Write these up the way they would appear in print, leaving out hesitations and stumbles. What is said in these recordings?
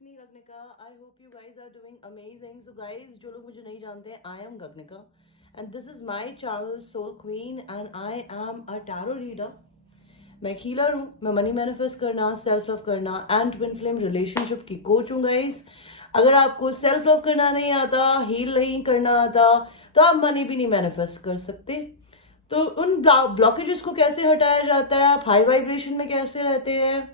it's me Gagnika. I hope you guys are doing amazing. So guys, जो लोग मुझे नहीं जानते हैं, I am Gagnika and this is my channel Soul Queen and I am a tarot reader. मैं healer हूँ, मैं money manifest करना, सेल्फ लव करना एंड ट्विन फ्लेम रिलेशनशिप की कोच हूँ गाइस. अगर आपको सेल्फ लव करना नहीं आता, हील नहीं करना आता, तो आप मनी भी नहीं मैनिफेस्ट कर सकते. तो उन ब्लॉकेजेस को कैसे हटाया जाता है, आप हाई वाइब्रेशन में कैसे रहते हैं,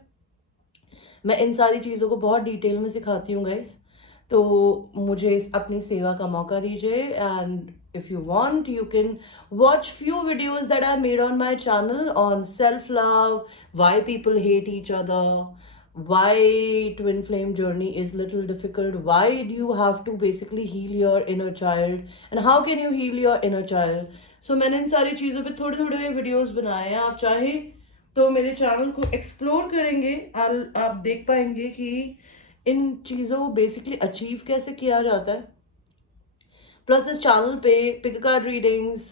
मैं इन सारी चीज़ों को बहुत डिटेल में सिखाती हूँ गाइस. तो मुझे अपनी सेवा का मौका दीजिए and if you want you can watch few videos that I made on my channel on self love, why people hate each other, why twin flame journey is little difficult, why do you have to basically heal your inner child and how can you heal your inner child. So मैंने इन सारी चीज़ों पे थोड़े थोड़े videos बनाए हैं. आप चाहे तो मेरे चैनल को एक्सप्लोर करेंगे, आप देख पाएंगे कि इन चीज़ों को बेसिकली अचीव कैसे किया जाता है. प्लस इस चैनल पे पिक कार्ड रीडिंग्स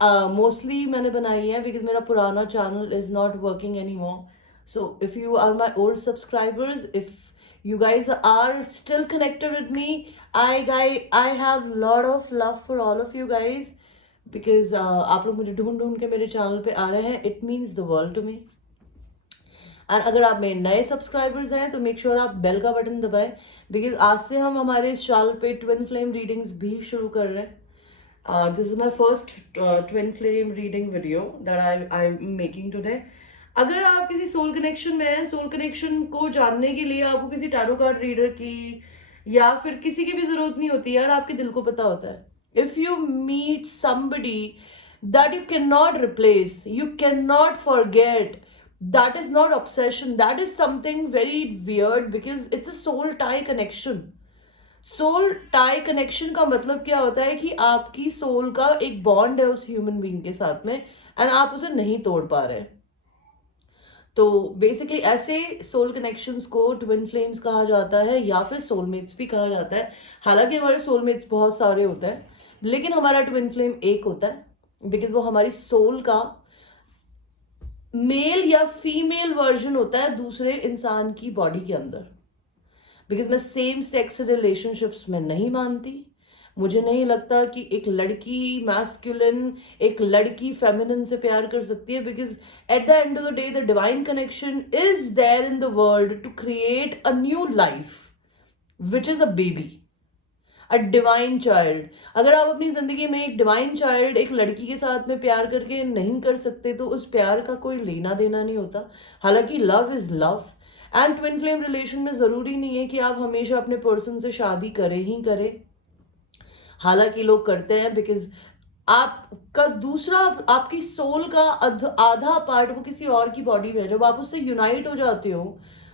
मोस्टली मैंने बनाई है बिकॉज मेरा पुराना channel is not working any more. So if you are my old subscribers, if you guys are still connected with me, I have lot of love for all of you guys because आप लोग मुझे ढूंढ ढूंढ के मेरे channel पे आ रहे हैं. It means the world to me. और अगर आप मेरे नए सब्सक्राइबर्स हैं तो मेक श्योर आप बेल का बटन दबाएं बिकॉज आज से हम हमारे इस चैनल पे ट्विन फ्लेम रीडिंग्स भी शुरू कर रहे हैं. This is my first twin flame reading video that I am making today. अगर आप किसी सोल कनेक्शन में हैं, सोल कनेक्शन को जानने के लिए आपको किसी टैरो कार्ड रीडर की या फिर किसी की भी जरूरत नहीं होती यार, आपके दिल को पता होता है. If you meet somebody that you cannot replace, you cannot forget, that is not obsession, that is something very weird because it's a soul tie connection. Soul tie connection का मतलब क्या होता है कि आपकी सोल का एक बॉन्ड है उस ह्यूमन बीइंग के साथ में एंड आप उसे नहीं तोड़ पा रहे. तो बेसिकली ऐसे सोल कनेक्शंस को ट्विन फ्लेम्स कहा जाता है या फिर सोलमेट्स भी कहा जाता है. हालांकि हमारे सोलमेट्स बहुत सारे होते हैं लेकिन हमारा ट्विन फ्लेम एक होता है बिकॉज वो हमारी सोल का मेल या फीमेल वर्जन होता है दूसरे इंसान की बॉडी के अंदर. बिकॉज मैं सेम सेक्स रिलेशनशिप्स में नहीं मानती. मुझे नहीं लगता कि एक लड़की मैस्कुलिन एक लड़की फेमिनिन से प्यार कर सकती है because at the end of the day the divine connection is there in the world to create a new life which is a baby, a divine child. अगर आप अपनी जिंदगी में एक डिवाइन चाइल्ड एक लड़की के साथ में प्यार करके नहीं कर सकते तो उस प्यार का कोई लेना देना नहीं होता. हालांकि love is love and twin flame relation में जरूरी नहीं है कि आप हमेशा अपने पर्सन से शादी करें ही करें. हालांकि लोग करते हैं बिकॉज आपका दूसरा आपकी सोल का आधा पार्ट वो किसी और की बॉडी में है. जब आप उससे यूनाइट हो जाते हो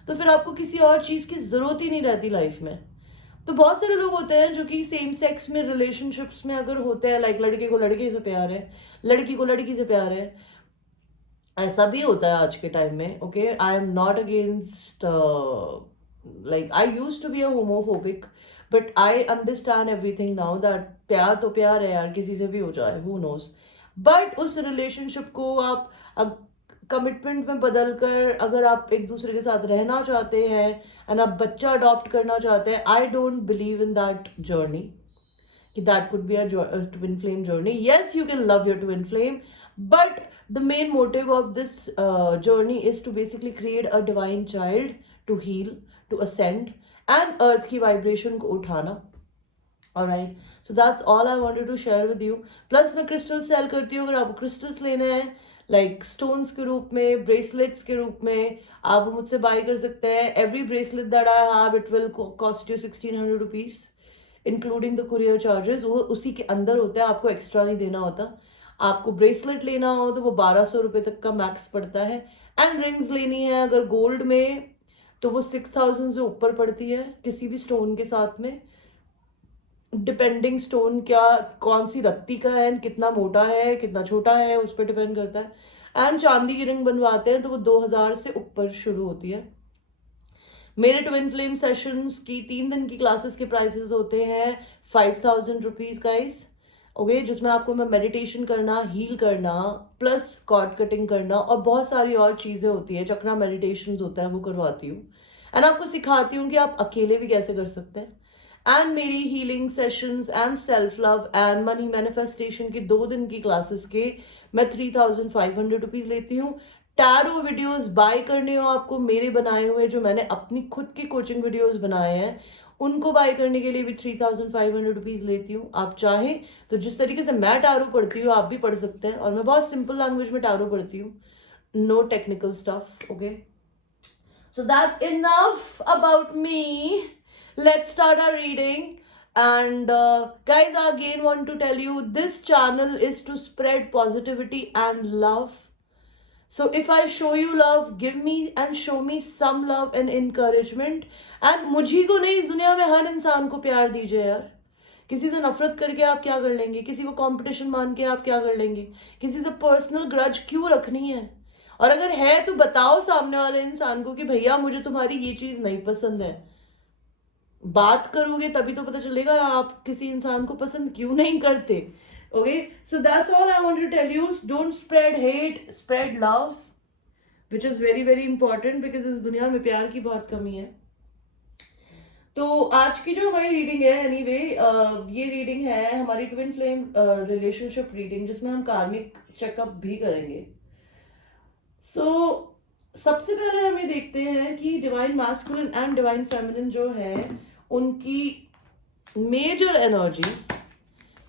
तो फिर आपको किसी और चीज की जरूरत ही नहीं रहती लाइफ में. तो बहुत सारे लोग होते हैं जो कि सेम सेक्स में रिलेशनशिप्स में अगर होते हैं, लाइक लड़के को लड़के से प्यार है, लड़की को लड़की से प्यार है, ऐसा भी होता है आज के टाइम में. Okay, I am not against, like I use to be a homophobic but I understand everything now that प्यार तो प्यार है यार, किसी से भी हो जाए, हु नोज. बट उस रिलेशनशिप को आप अब कमिटमेंट में बदल कर अगर आप एक दूसरे के साथ रहना चाहते हैं एंड आप बच्चा अडॉप्ट करना चाहते हैं, I don't believe in that journey कि that could be a twin flame journey. Yes, you can love your twin flame but the main motive of this journey is to basically create a divine child, to heal, to ascend and earth की vibration को उठाना. Alright, so that's all I wanted to share with you. Plus मैं crystals sell करती हूँ. अगर आपको crystals लेने हैं लाइक स्टोन्स के रूप में, ब्रेसलेट्स के रूप में, आप वो मुझसे बाय कर सकते हैं. Every bracelet that I have it will cost you 1600 rupees including the courier charges. वो उसी के अंदर होता है, आपको एक्स्ट्रा नहीं देना होता. आपको ब्रेसलेट लेना हो तो वो 1200 रुपये तक का मैक्स पड़ता है. एंड रिंग्स लेनी है अगर गोल्ड में तो वो 6000 से ऊपर पड़ती है किसी भी स्टोन के साथ में, डिपेंडिंग स्टोन क्या कौन सी रत्ती का है, कितना मोटा है कितना छोटा है, उस पर डिपेंड करता है. एंड चांदी की रिंग बनवाते हैं तो वो 2000 से ऊपर शुरू होती है. मेरे ट्विन फ्लेम सेशंस की 3 दिन की क्लासेस के प्राइसेस होते हैं 5000 रुपीज गाइस. ओके, जिसमें आपको मैं मेडिटेशन करना, हील करना, प्लस कॉर्ड कटिंग करना और बहुत सारी और चीज़ें होती है. चक्रा मेडिटेशन होता है वो करवाती हूँ. एंड आपको सिखाती हूँ कि आप अकेले भी कैसे कर सकते हैं। एंड मेरी healing sessions and self love and money manifestation की 2 दिन की क्लासेस के मैं 3,500 रुपीज लेती हूँ। टैरो वीडियोस बाय करने हो आपको, मेरे बनाए हुए जो मैंने अपनी खुद के कोचिंग वीडियोस बनाए हैं उनको बाय करने के लिए भी 3,500 रुपीज लेती हूँ। आप चाहें तो जिस तरीके से मैं टैरो पढ़ती हूँ आप भी पढ़ सकते हैं, और मैं बहुत सिंपल लैंग्वेज में टैरो पढ़ती हूँ, no technical stuff. Okay, so that's enough about me. Let's start our reading. And guys, I again want to tell you this channel is to spread positivity and love. So if I show you love, give me and show me some love and encouragement. And मुझी को नहीं, इस दुनिया में हर इंसान को प्यार दीजिए यार। किसी से नफरत करके आप क्या कर लेंगे, किसी को कंपटीशन मान के आप क्या कर लेंगे, किसी से पर्सनल ग्रज क्यों रखनी है? और अगर है तो बताओ सामने वाले इंसान को कि भैया मुझे तुम्हारी ये चीज नहीं पसंद है। बात करोगे तभी तो पता चलेगा आप किसी इंसान को पसंद क्यों नहीं करते। Okay, so that's all I want to tell you. Don't spread hate, spread love, which is very very important, because इस दुनिया में प्यार की बहुत कमी है। तो आज की जो हमारी रीडिंग है, एनीवे ये रीडिंग है हमारी ट्विन फ्लेम रिलेशनशिप रीडिंग, जिसमें हम कार्मिक चेकअप भी करेंगे। सो सबसे पहले हमें देखते हैं कि divine masculine and divine feminine जो है उनकी मेजर एनर्जी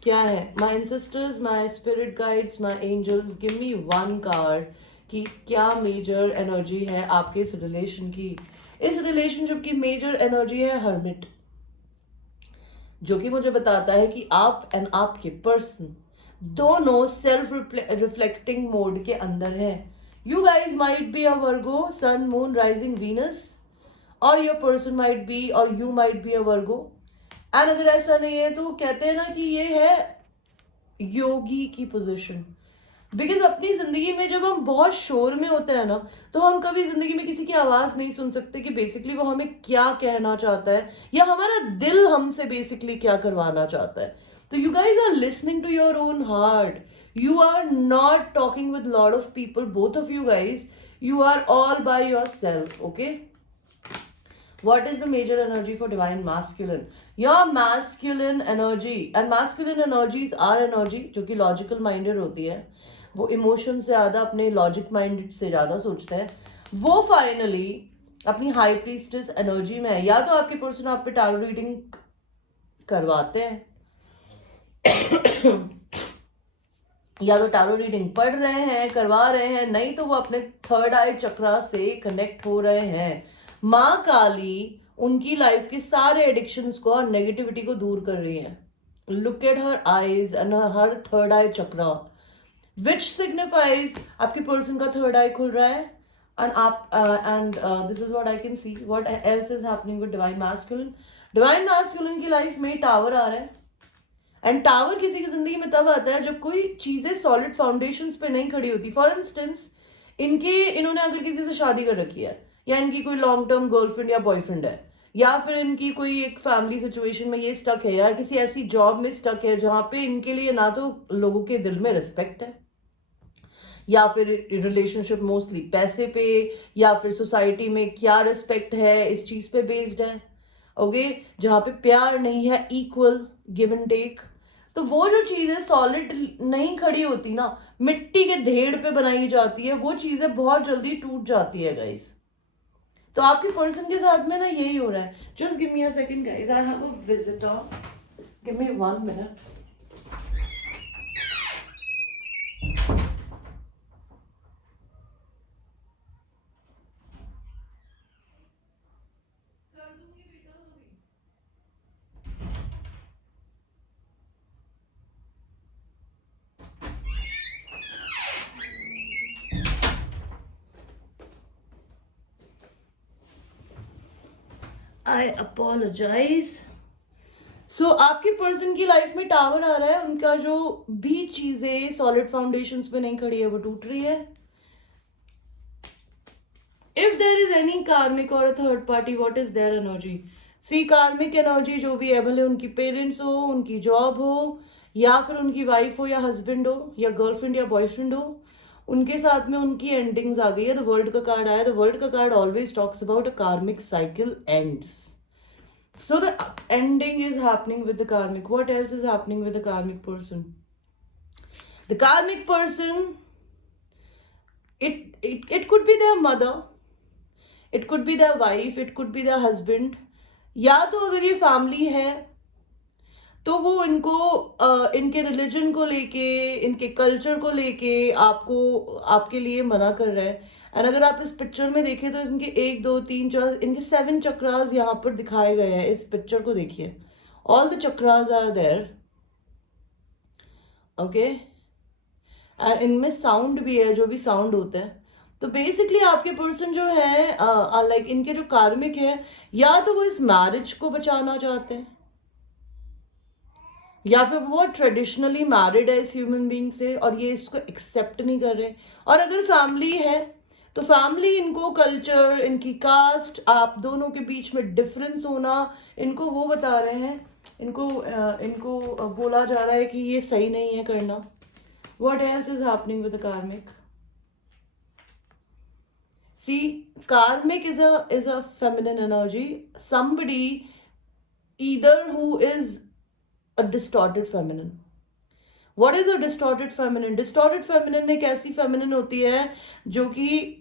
क्या है। My ancestors, my spirit guides, my angels, give me one card कि क्या मेजर एनर्जी है आपके इस रिलेशन की। इस रिलेशनशिप की मेजर एनर्जी है हर्मिट, जो कि मुझे बताता है कि आप एंड आपके पर्सन दोनों सेल्फ रिफ्लेक्टिंग मोड के अंदर है। You guys might be a Virgo, Sun, Moon, Rising, Venus, or your person might be, or you might be a Virgo. And अगर ऐसा नहीं है तो कहते हैं ना कि ये है योगी की पोजीशन। बिकॉज अपनी जिंदगी में जब हम बहुत शोर में होते हैं ना, तो हम कभी जिंदगी में किसी की आवाज नहीं सुन सकते कि बेसिकली वो हमें क्या कहना चाहता है, या हमारा दिल हमसे बेसिकली क्या करवाना चाहता है। तो you guys are listening to your own heart. You are not talking with lot of people, both of you guys. You are all by yourself, okay? What is the major energy for divine masculine? Your masculine energy, and masculine energies are energy जो कि logical minded होती है, वो emotion से ज़्यादा अपने logic minded से ज़्यादा सोचते हैं। वो finally अपनी high priestess energy में है। या तो आपके person आप पे tarot reading करवाते हैं या तो टारो रीडिंग पढ़ रहे हैं, करवा रहे हैं, नहीं तो वो अपने थर्ड आई चक्रा से कनेक्ट हो रहे हैं। माँ काली उनकी लाइफ के सारे एडिक्शंस को और नेगेटिविटी को दूर कर रही है। Look at her eyes and her third I chakra, which signifies आपके पर्सन का थर्ड आई खुल रहा है। एंड आप and this is what I can C. What else is happening with divine masculine? Divine masculine की लाइफ में tower आ रहा है। एंड टावर किसी की जिंदगी में तब आता है जब कोई चीजें सॉलिड फाउंडेशंस पे नहीं खड़ी होती। फॉर इंस्टेंस इन्होंने अगर किसी से शादी कर रखी है, या इनकी कोई लॉन्ग टर्म गर्लफ्रेंड या बॉयफ्रेंड है, या फिर इनकी कोई एक फैमिली सिचुएशन में ये स्टक है, या किसी ऐसी जॉब में स्टक है जहां पे इनके लिए ना तो लोगों के दिल में रिस्पेक्ट है, या फिर रिलेशनशिप मोस्टली पैसे पे या फिर सोसाइटी में क्या रिस्पेक्ट है इस चीज पे बेस्ड है। ओके, जहां पे प्यार नहीं है, इक्वल गिव एंड टेक, तो वो जो चीजें सॉलिड नहीं खड़ी होती ना, मिट्टी के ढेर पे बनाई जाती है, वो चीजें बहुत जल्दी टूट जाती है गाइस। तो आपके पर्सन के साथ में ना यही हो रहा है। Just give me a second guys, I have a visitor, give me 1 minute। I apologise. So आपके पर्सन की लाइफ में टावर आ रहा है, उनका जो भी चीजें सॉलिड फाउंडेशंस पे नहीं खड़ी है वो टूट रही है। If there is any karmic और third party, what is their energy? See, karmic energy जो भी है, भले उनकी पेरेंट्स हो, उनकी जॉब हो, या फिर उनकी वाइफ हो या हस्बैंड हो, या गर्लफ्रेंड या बॉयफ्रेंड हो, उनके साथ में उनकी एंडिंग्स आ गई है। द वर्ल्ड का कार्ड आया, द वर्ल्ड का card always talks about a karmic cycle ends. So the ending is happening with the karmic. What else is happening with the karmic person? The karmic person, it could be their mother, it could be their wife, it could be their husband. या तो अगर ये family है तो वो इनको इनके religion को लेके, इनके कल्चर को लेके आपको, आपके लिए मना कर रहा है. एंड अगर आप इस पिक्चर में देखें तो इनके 1 2 3 4 इनके 7 चक्रास यहाँ पर दिखाए गए हैं. इस पिक्चर को देखिए, all the chakras are there. Okay, इनमें साउंड भी है, जो भी साउंड होता है. तो बेसिकली आपके पर्सन जो है लाइक इनके जो कार्मिक है, या तो वो इस मैरिज को बचाना चाहते हैं, या फिर वो ट्रेडिशनली मैरिड है इस ह्यूमन बीइंग से और ये इसको एक्सेप्ट नहीं कर रहे. और अगर फैमिली है तो फैमिली इनको कल्चर, इनकी कास्ट, आप दोनों के बीच में डिफरेंस होना, इनको वो बता रहे हैं, इनको बोला जा रहा है कि ये सही नहीं है करना. What else is happening with the karmic? See, कार्मिक is a feminine energy. Somebody either who is a distorted feminine. What is a distorted feminine? Distorted feminine एक ऐसी feminine होती है जो कि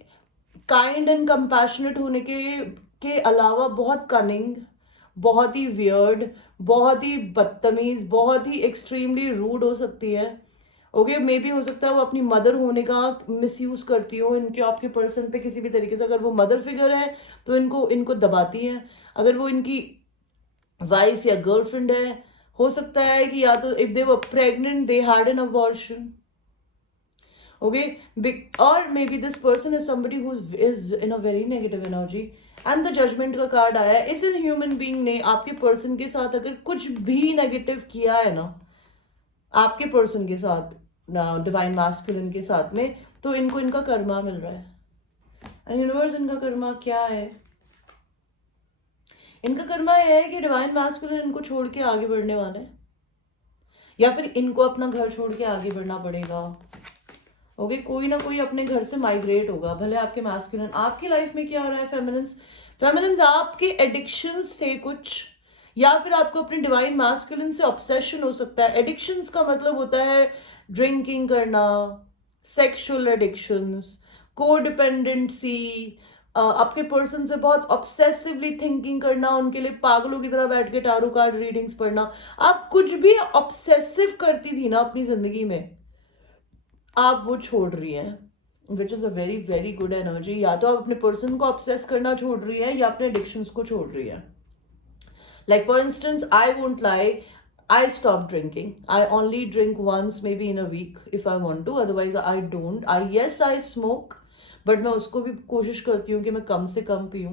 काइंड एंड कंपैशनेट होने के अलावा बहुत कनिंग, बहुत ही वियर्ड, बहुत ही बदतमीज, बहुत ही एक्सट्रीमली रूड हो सकती है. ओके, मे बी हो सकता है वो अपनी मदर होने का मिसयूज करती हो इनके आपके पर्सन पे किसी भी तरीके से. अगर वो मदर फिगर है तो इनको दबाती है. अगर वो इनकी वाइफ या गर्लफ्रेंड है, हो सकता है कि या तो if they were pregnant they had an abortion. Okay, or maybe this person is somebody who is in a very negative energy. And the judgement का कार्ड आया है. इस ह्यूमन बीइंग ने आपके पर्सन के साथ अगर कुछ भी नेगेटिव किया है ना, आपके पर्सन के साथ, डिवाइन मैस्कुलिन के साथ में, तो इनको इनका कर्मा मिल रहा है. एंड यूनिवर्स, इनका कर्मा क्या है? इनका कर्मा यह है कि डिवाइन मैस्कुलिन इनको छोड़ के आगे बढ़ने वाले हैं, या फिर इनको अपना घर छोड़ के आगे बढ़ना पड़ेगा. ओके, कोई ना कोई अपने घर से माइग्रेट होगा. भले आपके मैस्कुलिन, आपकी लाइफ में क्या हो रहा है? फेमिनिन्स आपके एडिक्शंस थे कुछ, या फिर आपको अपने डिवाइन मैस्कुलिन से ऑब्सेशन हो सकता है. एडिक्शंस का मतलब होता है ड्रिंकिंग करना, सेक्सुअल एडिक्शंस, कोडिपेंडेंसी, आपके पर्सन से बहुत ऑब्सेसिवली थिंकिंग करना, उनके लिए पागलों की तरह बैठ के टारो कार्ड रीडिंग्स पढ़ना. आप कुछ भी ऑब्सेसिव करती थी ना अपनी जिंदगी में, आप वो छोड़ रही हैं, which is a very very good energy. या तो आप अपने पर्सन को ऑब्सेस करना छोड़ रही है, या अपने एडिक्शंस को छोड़ रही है. Like for instance, I won't lie, I stop drinking. I only drink once maybe in a week if I want to. Otherwise I don't. Yes, I smoke, but मैं उसको भी कोशिश करती हूँ कि मैं कम से कम पीऊँ.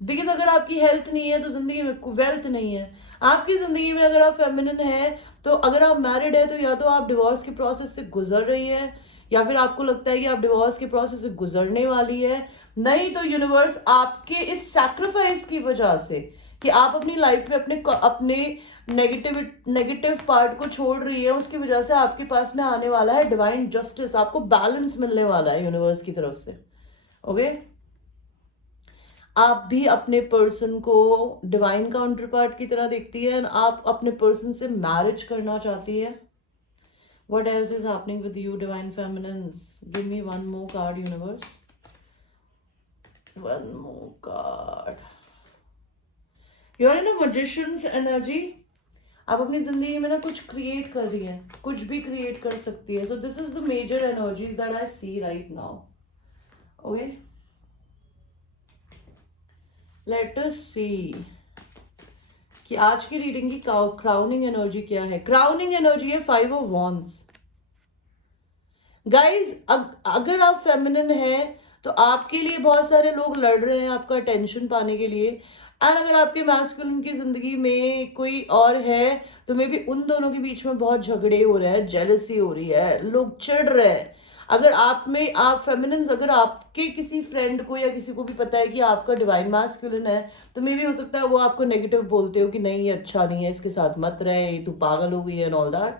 बिकॉज अगर आपकी हेल्थ नहीं है तो जिंदगी में वेल्थ नहीं है. आपकी जिंदगी में अगर आप फेमिनिन है, तो अगर आप मैरिड है तो या तो आप डिवोर्स के प्रोसेस से गुजर रही है, या फिर आपको लगता है कि आप डिवोर्स के प्रोसेस से गुजरने वाली है. नहीं तो यूनिवर्स आपके इस सैक्रिफाइस की वजह से कि आप अपनी लाइफ में अपने नेगेटिव पार्ट को छोड़ रही है, उसकी वजह से आपके पास में आने वाला है डिवाइन जस्टिस. आपको बैलेंस मिलने वाला है यूनिवर्स की तरफ से. ओके, आप भी अपने पर्सन को डिवाइन काउंटर पार्ट की तरह देखती है, आप अपने पर्सन से मैरिज करना चाहती है. What else is happening with you, divine feminines? Give me one more card, universe. One more card. You are in a magician's energy. आप अपनी जिंदगी में ना कुछ क्रिएट कर रही है, कुछ भी क्रिएट कर सकती है. So this is the major energies that I see right now. Okay. Let us see कि आज की रीडिंग की क्राउनिंग एनर्जी क्या है. क्राउनिंग एनर्जी है 5 of Wands. गाइज, अगर आप फेमिनिन है तो आपके लिए बहुत सारे लोग लड़ रहे हैं आपका अटेंशन पाने के लिए. एंड अगर आपके मैस्कुलिन की जिंदगी में कोई और है तो मे बी उन दोनों के बीच में बहुत झगड़े हो रहे हैं, जेलसी हो रही है, लोग चिढ़ रहे हैं. अगर आप फेमिनिन्स, अगर आपके किसी फ्रेंड को या किसी को भी पता है कि आपका डिवाइन मैस्कुलिन है, तो मे बी हो सकता है वो आपको नेगेटिव बोलते हो कि नहीं ये अच्छा नहीं है, इसके साथ मत रहे, तू पागल हो गई है एंड ऑल दैट.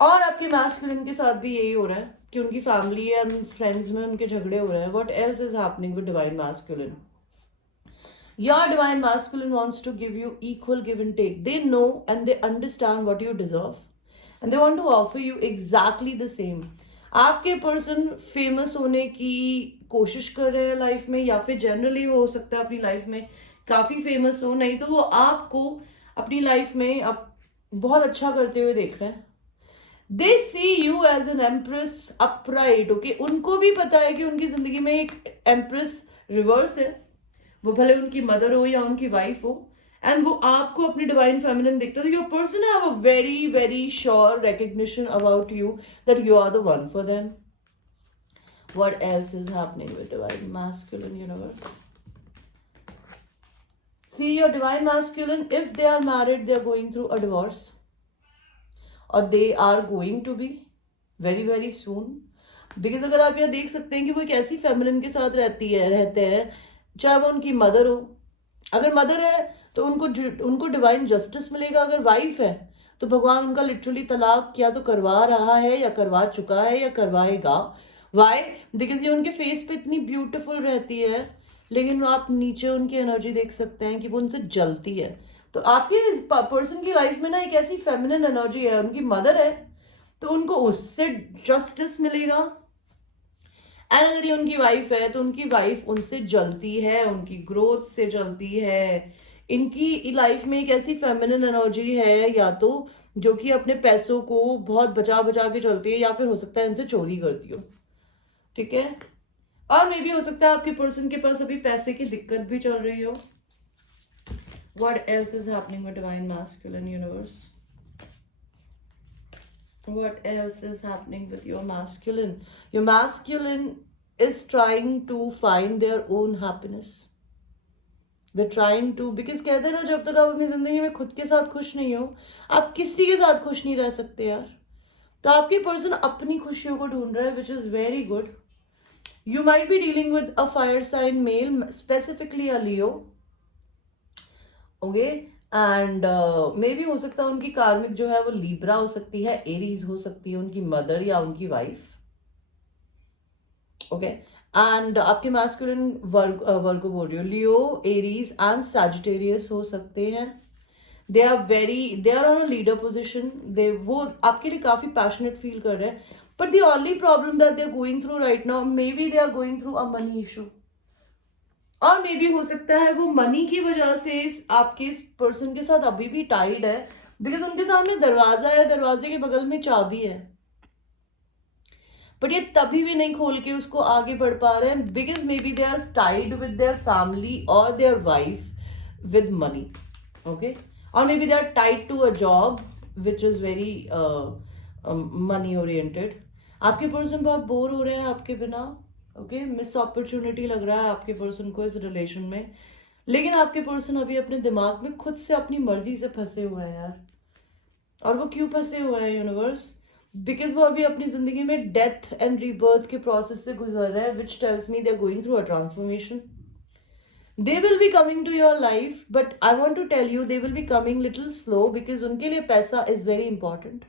और आपके मैस्कुलिन के साथ भी यही हो रहा है. कि उनकी फैमिली एंड फ्रेंड्स में उनके झगड़े हो रहे हैं. What else is happening with divine masculine? Your divine masculine wants to give you equal give and take. They know and they understand what you deserve. And they want to offer you exactly the same. आपके person famous होने की कोशिश कर रहे हैं life में, या फिर जनरली वो हो सकता है अपनी लाइफ में काफ़ी फेमस हो, नहीं तो वो आपको अपनी लाइफ में अब बहुत अच्छा करते हुए देख रहे हैं. They see you as an empress upright. Okay, उनको भी पता है कि उनकी जिंदगी में एक एम्प्रेस रिवर्स है, वो भले उनकी मदर हो या उनकी वाइफ हो, एंड वो आपको अपनी डिवाइन फेमिनिन दिखता है. Your person have a very very sure recognition about you that you are the one for them. What else is happening with divine masculine universe? See your divine masculine, if they are married, they are going through a divorce, और they are going to be very very soon. Because अगर आप यह देख सकते हैं कि वो एक ऐसी फेमिनिन के साथ रहते हैं, चाहे वो उनकी मदर हो. अगर मदर है तो उनको डिवाइन जस्टिस मिलेगा. अगर वाइफ है तो भगवान उनका लिटरली तलाक या तो करवा रहा है या करवा चुका है या करवाएगा. वाई? बिकॉज ये उनके फेस पे इतनी ब्यूटीफुल रहती है, लेकिन आप नीचे उनकी एनर्जी देख सकते हैं कि वो उनसे जलती है. तो आपके पर्सन की लाइफ में ना एक ऐसी फेमिनिन एनर्जी है, उनकी मदर है तो उनको उससे जस्टिस मिलेगा. एंड अगर ये उनकी वाइफ है तो उनकी वाइफ उनसे जलती है, उनकी ग्रोथ से जलती है. इनकी लाइफ में एक ऐसी फेमिनिन एनर्जी है या तो जो कि अपने पैसों को बहुत बचा बचा के चलती है, या फिर हो सकता है इनसे चोरी करती हो. ठीक है, और मे भी हो सकता है आपके पर्सन के पास अभी पैसे की दिक्कत भी चल रही हो. What else is happening with divine masculine universe? What else is happening with your masculine? Your masculine is trying to find their own happiness. They're trying to, because कहते हैं ना, जब तक आप अपनी जिंदगी में खुद के साथ खुश नहीं हो, आप किसी के साथ खुश नहीं रह सकते यार. तो आपके पर्सन अपनी खुशियों को ढूंढ रहा है, which is very good. You might be dealing with a fire sign male, specifically a Leo. Okay. And मे भी हो सकता है उनकी कार्मिक जो है वो लीब्रा हो सकती है, एरीज हो सकती है उनकी मदर या उनकी वाइफ. ओके, एंड आपके मैस्कुलिन वर्गो बोल रही हो, लियो, एरीज एंड सैजिटेरियस हो सकते हैं. They are on a leader position. वो आपके लिए काफी पैशनेट फील कर रहे हैं, but the only problem that they are going through right now, maybe they are going through a money issue. और मे भी हो सकता है वो मनी की वजह से आपके इस पर्सन के साथ अभी भी टाइड है, बिकॉज उनके सामने दरवाजा है, दरवाजे के बगल में चाबी है, बट ये तभी भी नहीं खोल के उसको आगे बढ़ पा रहे हैं, because maybe they are tied with their family और their wife with money. Okay, और maybe they are tied to a job which is very money oriented. आपके पर्सन बहुत बोर हो रहे हैं आपके बिना. ओके, मिस अपॉर्चुनिटी लग रहा है आपके पर्सन को इस रिलेशन में, लेकिन आपके पर्सन अभी अपने दिमाग में खुद से अपनी मर्जी से फंसे हुए हैं यार. और वो क्यों फंसे हुए हैं यूनिवर्स? बिकॉज वो अभी अपनी जिंदगी में डेथ एंड रीबर्थ के प्रोसेस से गुजर रहे हैं, which tells me they are going through a transformation. They will be coming to your life, but I want to tell you they will be coming little slow, because उनके लिए पैसा is very important.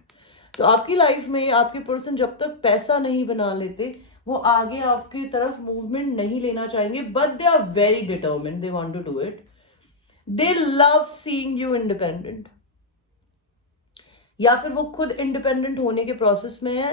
तो आपकी life में आपके person जब तक पैसा नहीं बना लेते, वो आगे आपकी तरफ मूवमेंट नहीं लेना चाहेंगे, but they are very determined, they want to do it. They love seeing you independent, या फिर वो खुद इंडिपेंडेंट होने के प्रोसेस में है,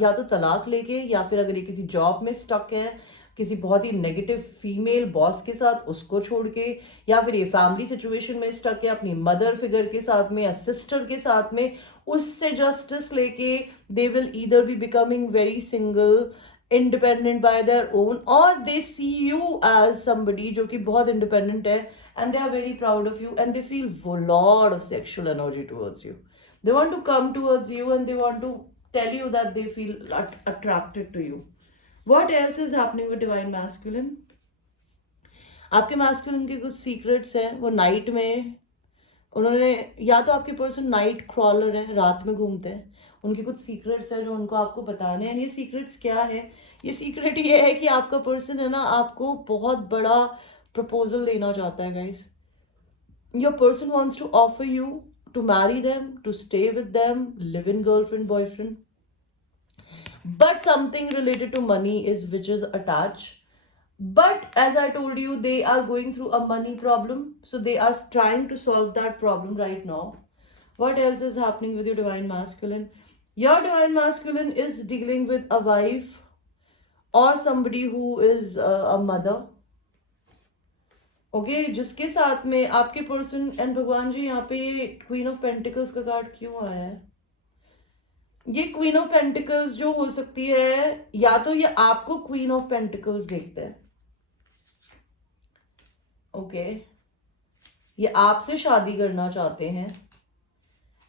या तो तलाक लेके, या फिर अगर ये किसी जॉब में स्टक है, किसी बहुत ही नेगेटिव फीमेल बॉस के साथ, उसको छोड़ के, या फिर ये फैमिली सिचुएशन में स्टक है अपनी मदर फिगर के साथ में या सिस्टर के साथ में, उससे जस्टिस लेके they will either be becoming very single, independent by their own, और they see you as somebody जो कि बहुत इंडिपेंडेंट है, and they are very proud of you, and they feel lot of sexual energy towards you. They want to come towards you and they want to tell you that they feel attracted to you. What else is happening with divine masculine? आपके masculine के कुछ secrets हैं, वो night में उन्होंने, या तो आपके पर्सन नाइट क्रॉलर है, रात में घूमते हैं, उनके कुछ सीक्रेट्स है जो उनको आपको बताने हैं. ये सीक्रेट्स क्या है? ये सीक्रेट ये है कि आपका पर्सन है ना, आपको बहुत बड़ा प्रपोजल देना चाहता है guys. Your person wants to offer you to marry them, to stay with them, live in girlfriend, boyfriend. but something related to money is which is attached. But as I told you, they are going through a money problem, so they are trying to solve that problem right now. What else is happening with your divine masculine? Your divine masculine is dealing with a wife or somebody who is a mother. Okay जिसके साथ में आपके person, and भगवान जी यहाँ पे queen of pentacles का card क्यों आया है? ये क्वीन ऑफ पेंटिकल्स जो हो सकती है, या तो ये आपको क्वीन ऑफ पेंटिकल्स देखते हैं, ओके, ये आपसे शादी करना चाहते हैं,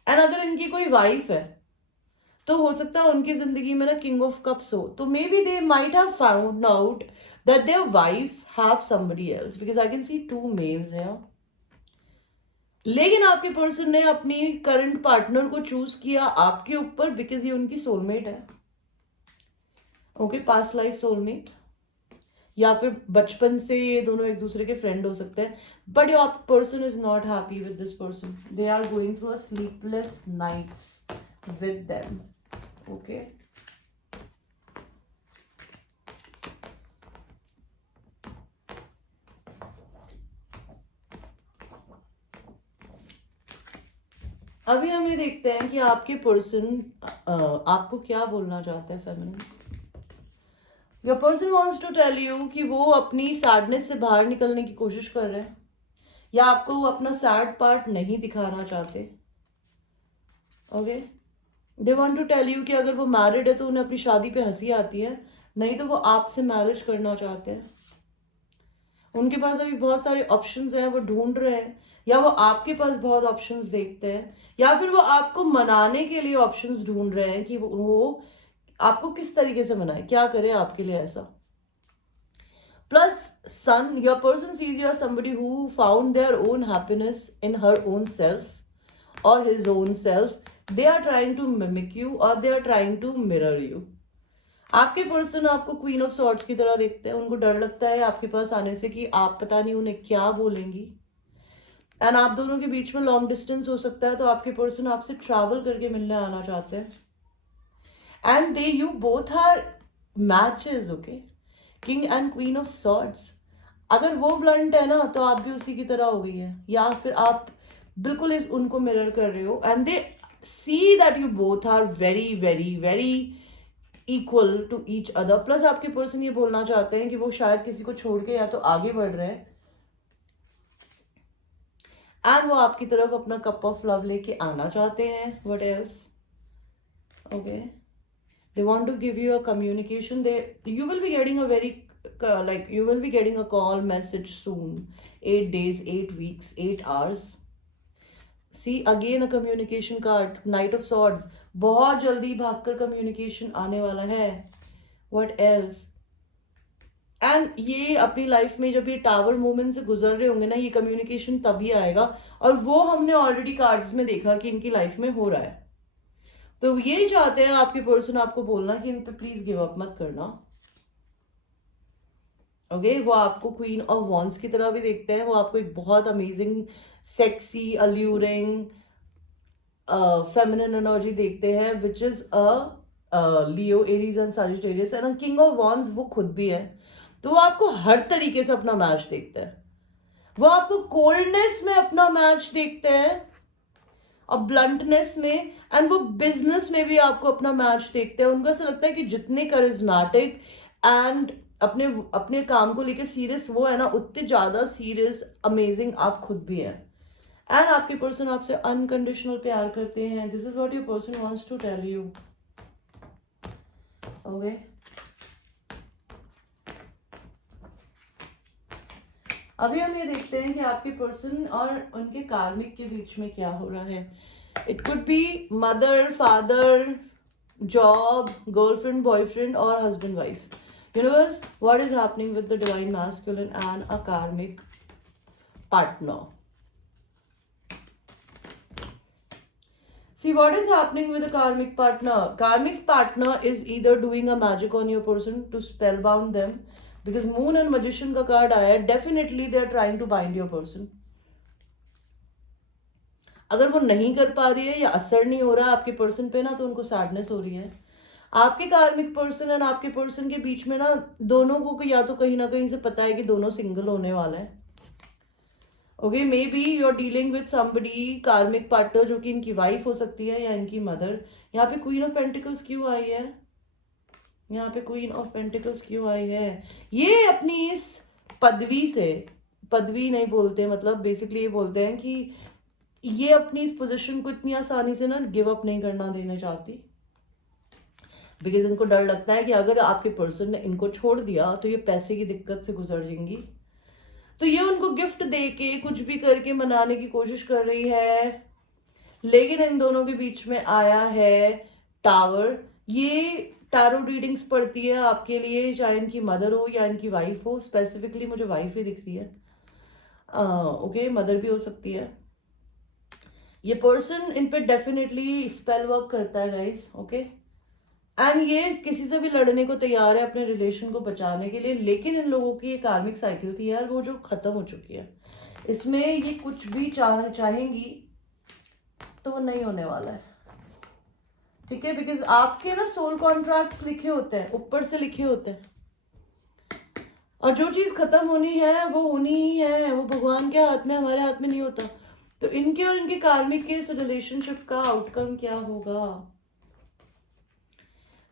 एंड अगर इनकी कोई वाइफ है तो हो सकता है उनकी जिंदगी में ना किंग ऑफ कप्स हो, तो maybe they might have found out that their wife have somebody else, because I can see 2 males here. लेकिन आपके पर्सन ने अपनी करंट पार्टनर को चूज किया आपके ऊपर बिकॉज ये उनकी सोलमेट है, ओके, पास्ट लाइफ सोलमेट, या फिर बचपन से ये दोनों एक दूसरे के फ्रेंड हो सकते हैं। But your person is not happy with this person, they are going through a sleepless nights with them, okay. अभी हम ये देखते हैं कि आपके पर्सन आपको क्या बोलना चाहते हैं feminines. Your person wants to tell you कि वो अपनी सैडनेस से बाहर निकलने की कोशिश कर रहे हैं, या आपको वो अपना सैड पार्ट नहीं दिखाना चाहते, okay. They want to tell you कि अगर वो मैरिड है तो उन्हें अपनी शादी पे हंसी आती है, नहीं तो वो आपसे मैरिज करना चाहते हैं। उनके पास अभी बहुत सारे ऑप्शंस हैं, वो ढूंढ रहे हैं, या वो आपके पास बहुत ऑप्शंस देखते हैं, या फिर वो आपको मनाने के लिए ऑप्शंस ढूंढ रहे हैं कि वो आपको किस तरीके से मनाए, क्या करे आपके लिए ऐसा। Plus sun, your person sees you are somebody who found their own happiness in her own self और his own self. They are trying to mimic you और they are trying to mirror you. आपके person आपको queen of swords की तरह देखते हैं, उनको डर लगता है आपके पास आने से कि आप पता नहीं उन्हें क्या बोलेंगी, एंड आप दोनों के बीच में लॉन्ग डिस्टेंस हो सकता है, तो आपके पर्सन आपसे ट्रैवल करके मिलने आना चाहते हैं, and they you both are matches, okay, king and queen of swords. अगर वो ब्लंट है ना तो आप भी उसी की तरह हो गई है, या फिर आप बिल्कुल उनको मिरर कर रहे हो, and they see that you both are very very very equal to each other. Plus आपके पर्सन ये बोलना चाहते हैं कि वो शायद किसी को छोड़ के या तो आगे बढ़ रहे हैं, एंड वो आपकी तरफ अपना कप ऑफ लव लेके आना चाहते हैं। What else, okay, they want to give you a communication, they you will be getting a very like you will be getting a call message soon, 8 days, 8 weeks, 8 hours. See again a communication card, knight of swords, बहुत जल्दी भागकर communication आने वाला है। What else? And ये अपनी life में जब ये टावर मोमेंट से गुजर रहे होंगे ना, ये कम्युनिकेशन तभी आएगा, और वो हमने ऑलरेडी कार्ड्स में देखा कि इनकी लाइफ में हो रहा है। तो यही चाहते हैं आपके पर्सन आपको बोलना कि इन पे प्लीज गिव अप मत करना, ओके। वो आपको क्वीन ऑफ वॉन्ड्स की तरह भी देखते हैं, वो आपको एक बहुत अमेजिंग सेक्सी अल्यूरिंग फेमिनिन एनर्जी देखते हैं, विच is a Leo, Aries and Sagittarius, and king of wands वो खुद भी है। तो वो आपको हर तरीके से अपना मैच देखते हैं, वो आपको कोल्डनेस में अपना मैच देखते हैं और ब्लंटनेस में, एंड वो बिजनेस में भी आपको अपना मैच देखते हैं। उनको ऐसा लगता है कि जितने करिज्मेटिक एंड अपने अपने काम को लेके सीरियस वो है ना, उतने ज्यादा सीरियस अमेजिंग आप खुद भी हैं, एंड आपके पर्सन आपसे अनकंडीशनल प्यार करते हैं। This is what your person wants to tell you, okay. अभी हम ये देखते हैं कि आपके पर्सन और उनके कार्मिक के बीच में क्या हो रहा है। It could be mother, father, job, girlfriend, boyfriend और husband wife. Universe, what is happening with the divine masculine and a karmic partner? See what is happening with a karmic partner. Karmic partner is either doing a magic on your person to spellbound them, because moon and magician का card आया है, definitely they are trying to bind your person. अगर वो नहीं कर पा रही है या असर नहीं हो रहा है आपके पर्सन पे ना, तो उनको सैडनेस हो रही है। आपके कार्मिक पर्सन एंड आपके पर्सन के बीच में ना दोनों को या तो कहीं ना कहीं से पता है कि दोनों सिंगल होने वाले हैं. Okay, maybe you are dealing with somebody karmic partner जो कि इनकी वाइफ हो सकती है या इनकी मदर. यहाँ पे क्वीन ऑफ पेंटिकल्स क्यों आई है? यहाँ पे क्वीन ऑफ पेंटिकल्स क्यों आई है? ये अपनी इस पदवी से, पदवी नहीं बोलते, मतलब बेसिकली ये बोलते हैं कि ये अपनी इस पोजीशन को इतनी आसानी से ना गिव अप नहीं करना देना चाहती. बिकॉज इनको डर लगता है कि अगर आपके पर्सन ने इनको छोड़ दिया तो ये पैसे की दिक्कत से गुजर जाएंगी. तो ये उनको गिफ्ट दे के कुछ भी करके मनाने की कोशिश कर रही है. लेकिन इन दोनों के बीच में आया है टावर. ये टैरो रीडिंग्स पढ़ती है आपके लिए, चाहे इनकी मदर हो या इनकी वाइफ हो. स्पेसिफिकली मुझे वाइफ ही दिख रही है. ओके, मदर भी हो सकती है. ये पर्सन इन पे डेफिनेटली स्पेल वर्क करता है गाइस. ओके, एंड ये किसी से भी लड़ने को तैयार है अपने रिलेशन को बचाने के लिए. लेकिन इन लोगों की ये कार्मिक साइकिल थी यार, वो जो खत्म हो चुकी है. इसमें ये कुछ भी चाहेंगी तो वो नहीं होने वाला है. ठीक है, बिकॉज आपके ना सोल कॉन्ट्रैक्ट्स लिखे होते हैं, ऊपर से लिखे होते हैं. और जो चीज खत्म होनी है वो होनी ही है. वो भगवान के हाथ में, हमारे हाथ में नहीं होता. तो इनके और इनके कार्मिक के इस रिलेशनशिप का आउटकम क्या होगा?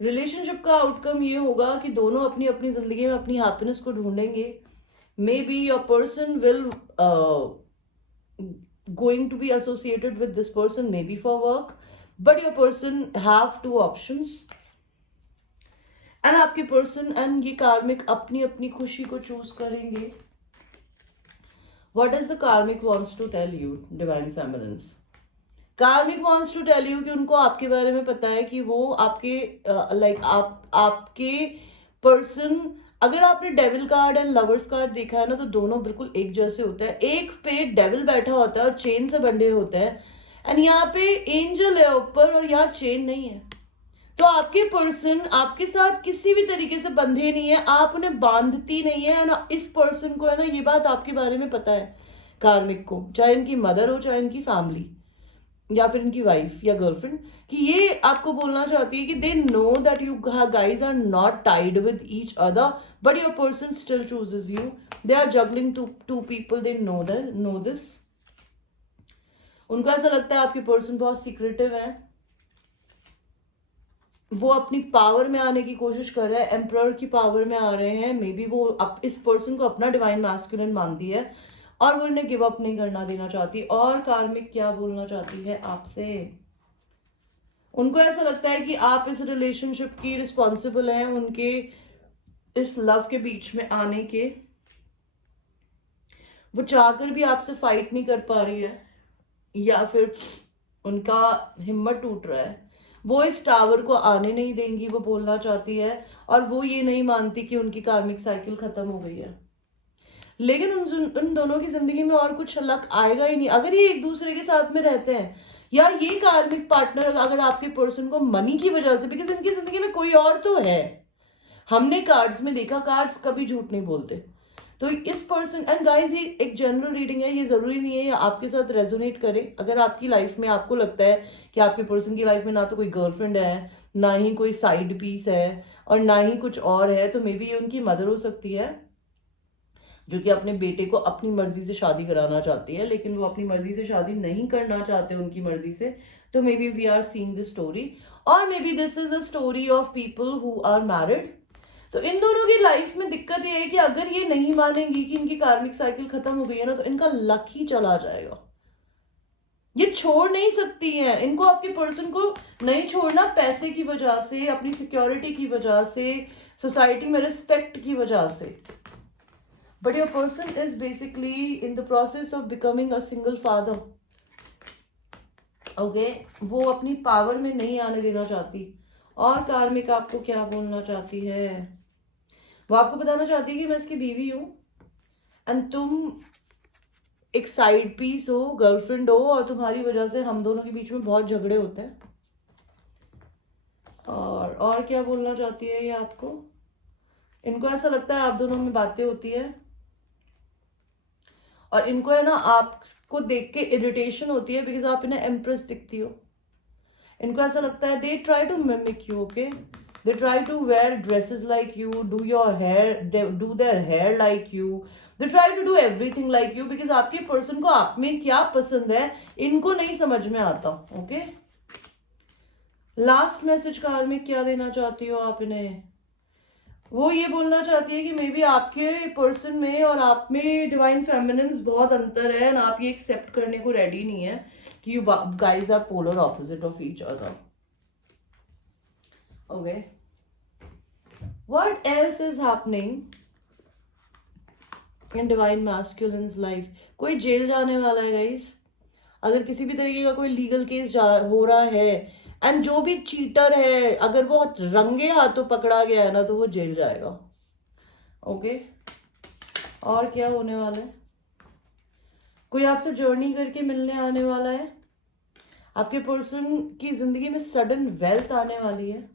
रिलेशनशिप का आउटकम ये होगा कि दोनों अपनी अपनी जिंदगी में अपनी हैप्पीनेस को ढूंढेंगे. May be your person will going to be associated with this person, maybe for work, but your person have two options. and आपके person and ये कार्मिक अपनी अपनी खुशी को चूज करेंगे. what does the karmic wants to tell you, divine feminines? कार्मिक wants to tell you कि उनको आपके बारे में पता है कि वो आपके आपके पर्सन, अगर आपने devil card and lovers card देखा है ना तो दोनों बिल्कुल एक जैसे होते हैं. एक पे डेविल बैठा होता है और चेन से बंधे होते हैं, एंड यहाँ पे एंजल है ऊपर और यहाँ चेन नहीं है. तो आपके पर्सन आपके साथ किसी भी तरीके से बंधे नहीं है, आप उन्हें बांधती नहीं है ना. इस पर्सन को है ना ये बात आपके बारे में पता है कार्मिक को, चाहे इनकी मदर हो चाहे इनकी फैमिली या फिर इनकी वाइफ या गर्लफ्रेंड, कि ये आपको बोलना चाहती है कि they know that you guys are not tied with each other, but your person still chooses you. They are juggling two people, they know this. उनको ऐसा लगता है आपके पर्सन बहुत सीक्रेटिव है. वो अपनी पावर में आने की कोशिश कर रहे हैं, एम्परर की पावर में आ रहे हैं. मे बी वो इस पर्सन को अपना डिवाइन मैस्कुलिन मानती है और वो उन्हें गिव अप नहीं करना देना चाहती. और कार्मिक क्या बोलना चाहती है आपसे? उनको ऐसा लगता है कि आप इस रिलेशनशिप की रिस्पॉन्सिबल हैं, उनके इस लव के बीच में आने के. वो चाहकर भी आपसे फाइट नहीं कर पा रही है या फिर उनका हिम्मत टूट रहा है. वो इस टावर को आने नहीं देंगी, वो बोलना चाहती है. और वो ये नहीं मानती कि उनकी कार्मिक साइकिल खत्म हो गई है. लेकिन उन दोनों की जिंदगी में और कुछ लक आएगा ही नहीं अगर ये एक दूसरे के साथ में रहते हैं. या ये कार्मिक पार्टनर अगर आपके पर्सन को मनी की वजह से, बिकॉज इनकी जिंदगी में कोई और तो है, हमने कार्ड्स में देखा, कार्ड्स कभी झूठ नहीं बोलते. तो इस पर्सन एंड गाइस ये एक जनरल रीडिंग है, ये जरूरी नहीं है ये आपके साथ रेजोनेट करे. अगर आपकी लाइफ में आपको लगता है कि आपके पर्सन की लाइफ में ना तो कोई गर्लफ्रेंड है, ना ही कोई साइड पीस है और ना ही कुछ और है, तो मे बी ये उनकी मदर हो सकती है जो कि अपने बेटे को अपनी मर्जी से शादी कराना चाहती है. लेकिन वो अपनी मर्जी से शादी नहीं करना चाहते उनकी मर्जी से. तो maybe we are seeing this story, और maybe this is a story of people who are married. तो इन दोनों की लाइफ में दिक्कत ये है कि अगर ये नहीं मानेंगी कि इनकी कार्मिक साइकिल खत्म हो गई है ना, तो इनका लक ही चला जाएगा. ये छोड़ नहीं सकती है, इनको आपके पर्सन को नहीं छोड़ना, पैसे की वजह से, अपनी सिक्योरिटी की वजह से, सोसाइटी में रिस्पेक्ट की वजह से. But your person is basically in the process of becoming a single father. Okay? वो अपनी पावर में नहीं आने देना चाहती. और कार्मिक आपको क्या बोलना चाहती है? वो आपको बताना चाहती है कि मैं इसकी बीवी हूँ एंड तुम एक साइड पीस हो, गर्लफ्रेंड हो, और तुम्हारी वजह से हम दोनों के बीच में बहुत झगड़े होते हैं. और क्या बोलना चाहती है ये आपको? इनको ऐसा लगता है आप दोनों में बातें होती है और इनको है ना आपको देख के इरिटेशन होती है बिकॉज आप इन्हें एम्प्रेस दिखती हो. इनको ऐसा लगता है they try to mimic you. Okay, They try to wear dresses like you, do your hair, do their hair like you. They try to do everything like you because आपके person को आप में क्या पसंद है इनको नहीं समझ में आता. ओके, लास्ट मैसेज कार्ड में क्या देना चाहती हो आप इन्हें? वो ये बोलना चाहती है कि मे बी आपके पर्सन में और आप में डिवाइन फेमिनिन्स बहुत अंतर है, और आप ये एक्सेप्ट करने को रेडी नहीं है कि you guys are polar opposite of each other. Okay, what else is happening in divine masculine's life? कोई जेल जाने वाला है गाइस. अगर किसी भी तरीके का कोई लीगल केस हो रहा है, एंड जो भी चीटर है अगर वो रंगे हाथों पकड़ा गया है ना तो वो जेल जाएगा. ओके, और क्या होने वाला है? कोई आपसे जर्नी करके मिलने आने वाला है. आपके पर्सन की जिंदगी में सडन वेल्थ आने वाली है.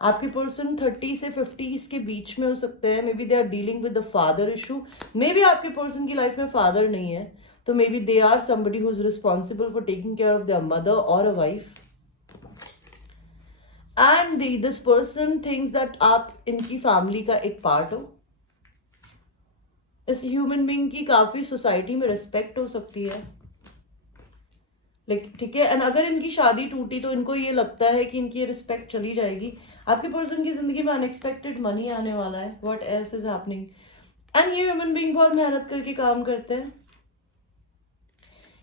आपके पर्सन 30 से 50 के बीच में हो सकते हैं. Maybe they are dealing with the father issue. Maybe आपके पर्सन की लाइफ में फादर नहीं है, तो maybe they are somebody who is responsible for taking care of their mother और a wife. And this person thinks that आप इनकी family का एक पार्ट हो. इस ह्यूमन बीइंग की काफी सोसाइटी में रिस्पेक्ट हो सकती है. लाइक ठीक है, एंड अगर इनकी शादी टूटी तो इनको ये लगता है कि इनकी रिस्पेक्ट चली जाएगी. आपके पर्सन की जिंदगी में अनएक्सपेक्टेड मनी आने वाला है. What else is happening? And ये ह्यूमन बीइंग बहुत मेहनत करके काम करते हैं.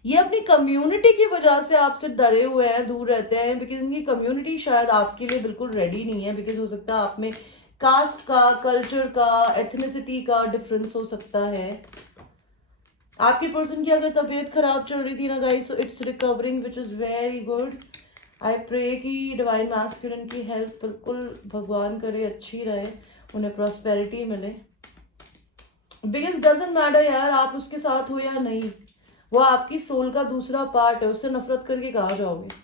ये अपनी कम्युनिटी की वजह से आपसे डरे हुए हैं, दूर रहते हैं, बिकॉज इनकी कम्युनिटी शायद आपके लिए बिल्कुल रेडी नहीं है. बिकॉज हो सकता है आप में कास्ट का, कल्चर का, एथनिसिटी का डिफरेंस हो सकता है. आपके पर्सन की अगर तबीयत खराब चल रही थी ना guys, so it's recovering which is very good. I pray कि डिवाइन मैस्कुलिन की हेल्थ बिल्कुल भगवान करे अच्छी रहे, उन्हें प्रॉस्पेरिटी मिले. बिकॉज डजंट मैटर यार आप उसके साथ हो या नहीं, वो आपकी सोल का दूसरा पार्ट है. उससे नफरत करके कहाँ जाओगे?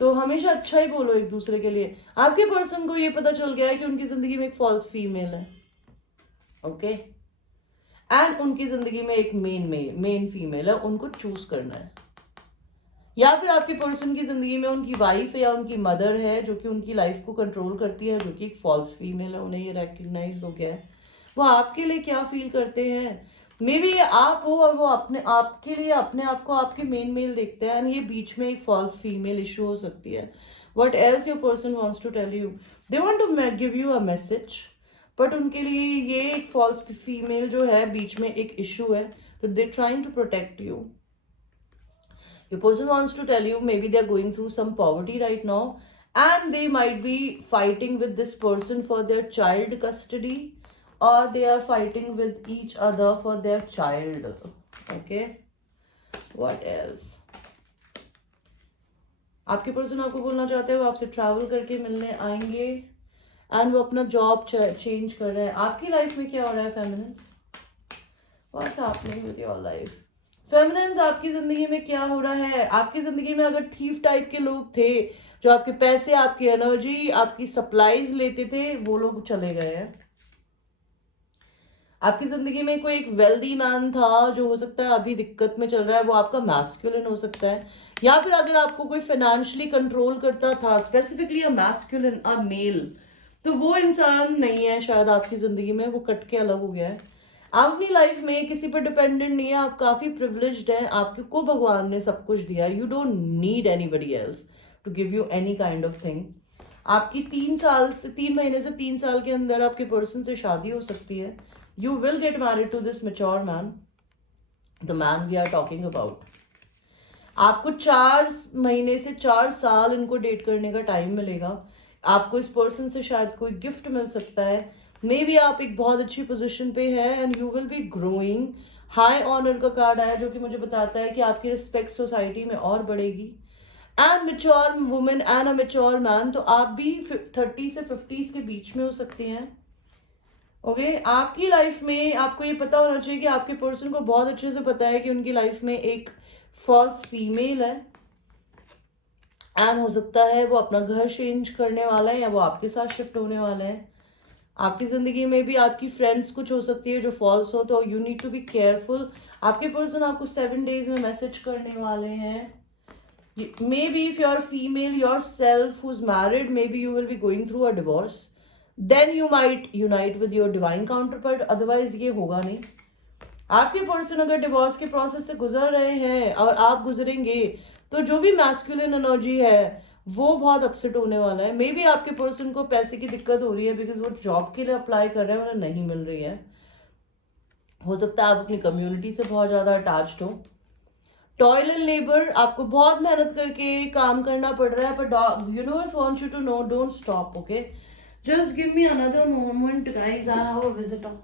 तो हमेशा अच्छा ही बोलो एक दूसरे के लिए. आपके पर्सन को ये पता चल गया है कि उनकी जिंदगी में एक फॉल्स फीमेल है. ओके, एंड उनकी जिंदगी में एक मेन फीमेल है. उनको चूज करना है. या फिर आपके पर्सन की जिंदगी में उनकी वाइफ है या उनकी मदर है जो कि उनकी लाइफ को कंट्रोल करती है, जो कि एक फॉल्स फीमेल है. उन्हें ये रिकग्नाइज हो गया है. वो आपके लिए क्या फील करते हैं? मे बी ये आप हो और वो अपने आपके लिए अपने आप को आपके मेन मेल देखते हैं, एंड ये बीच में एक फॉल्स फीमेल इशू हो सकती है. What else your person wants to tell you? They want to give you a message, but उनके लिए ये एक फॉल्स फीमेल जो है बीच में एक इशू है. तो they trying to protect you. Your person wants to tell you maybe they're going through some poverty right now, and they might be fighting with this person for their child custody, or they are fighting with each other for their child. Okay, what else? आपके person आपको बोलना चाहते हैं वो आपसे travel करके मिलने आएंगे, एंड वो अपना जॉब चेंज कर रहे हैं. आपकी लाइफ में क्या हो रहा है feminines? What's happening with your life? Feminines आपकी जिंदगी में क्या हो रहा है? आपकी जिंदगी में अगर थीफ टाइप के लोग थे जो आपके पैसे, आपकी एनर्जी, आपकी सप्लाईज लेते थे, वो लोग चले गए हैं. आपकी जिंदगी में कोई एक वेल्दी मैन था जो हो सकता है अभी दिक्कत में चल रहा है, वो आपका मैस्कुलिन हो सकता है. या फिर अगर आपको कोई फाइनेंशियली कंट्रोल करता था, specifically a masculine, a male, तो वो इंसान नहीं है शायद आपकी जिंदगी में, वो कट के अलग हो गया है. आप अपनी लाइफ में किसी पर डिपेंडेंट नहीं है. आप काफी प्रिविलेज्ड हैं. आपको भगवान ने सब कुछ दिया. You don't need anybody else to give you any kind of thing. आपकी 3 महीने से 3 साल के अंदर आपके पर्सन से शादी हो सकती है. You will get married to this mature man, the man we are talking about. आपको 4 महीने से 4 साल इनको डेट करने का टाइम मिलेगा. आपको इस पर्सन से शायद कोई गिफ्ट मिल सकता है. मे बी आप एक बहुत अच्छी पोजीशन पे है, and you will be growing. High honour का कार्ड आया जो कि मुझे बताता है कि आपकी रिस्पेक्ट सोसाइटी में और बढ़ेगी. And mature women and a mature man, तो आप भी 30 से 50 के बीच में हो सकती हैं. ओके, आपकी लाइफ में आपको ये पता होना चाहिए कि आपके पर्सन को बहुत अच्छे से पता है कि उनकी लाइफ में एक फॉल्स फीमेल है, एंड हो सकता है वो अपना घर चेंज करने वाला है या वो आपके साथ शिफ्ट होने वाला है. आपकी जिंदगी में भी आपकी फ्रेंड्स कुछ हो सकती है जो फॉल्स हो, तो you need to be careful. आपके पर्सन आपको 7 डेज में मैसेज करने वाले हैं. maybe if you're a female yourself who's married, maybe you will be going through a divorce, then you might unite with your divine counterpart, otherwise ये होगा नहीं. आपके पर्सन अगर डिवोर्स के प्रोसेस से गुजर रहे हैं और आप गुजरेंगे, तो जो भी मैस्कुलिन एनर्जी है वो बहुत अपसेट होने वाला है. मे बी आपके पर्सन को पैसे की दिक्कत हो रही है बिकॉज वो जॉब के लिए अप्लाई कर रहे हैं, उन्हें नहीं मिल रही है. हो सकता है आप अपनी कम्युनिटी से बहुत ज़्यादा अटैच्ड हो. टॉयल एंड लेबर, आपको बहुत मेहनत करके काम करना पड़ रहा है, पर universe wants you to know, don't stop. Okay, just give me another moment guys, I have a visitor.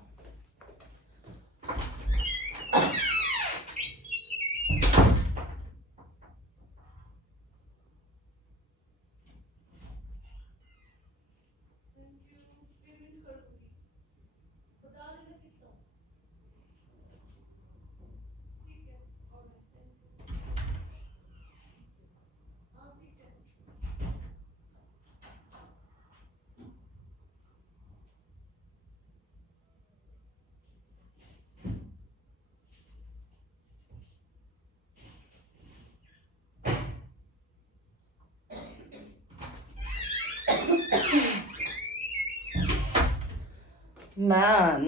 Man.